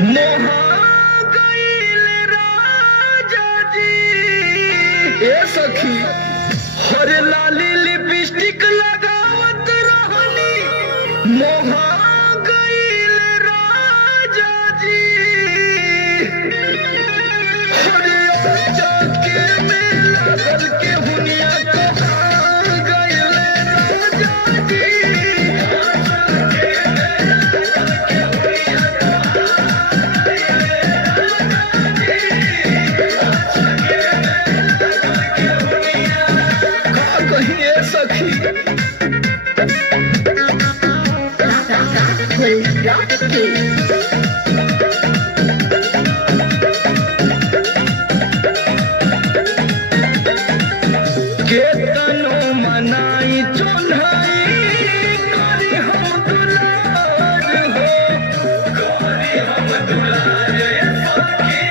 मोहा गईल राजा जी ए सखी हर लाली लिपस्टिक लगावत रहनी मोहा गईल राजा जी हर चौके में लगल के हुनिया कहाँ गईल राजा जी कहिए सखी केतनो मनाई चोन्हाई करी हम दुलार हो करी हम दुलार सखी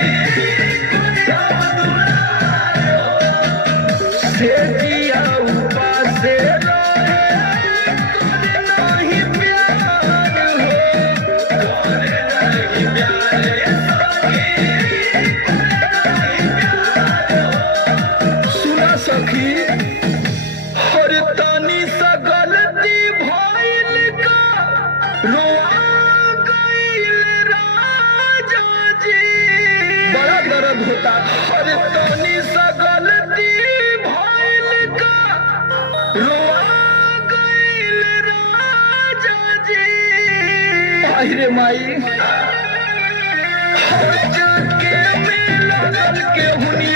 करी हम दुलार से जिया उपासे रहे करे नाही प्यार हो करे नाही प्यार सखी करे नाही प्यार सुना सखी हर तनी सा गलती भइल का रोआ गईल राजा जी बड़ा दर्द होता हर तनी सा गलती भइल का रोआ गईल राजा जी आहिरे माई हर चके में लगल के हुनी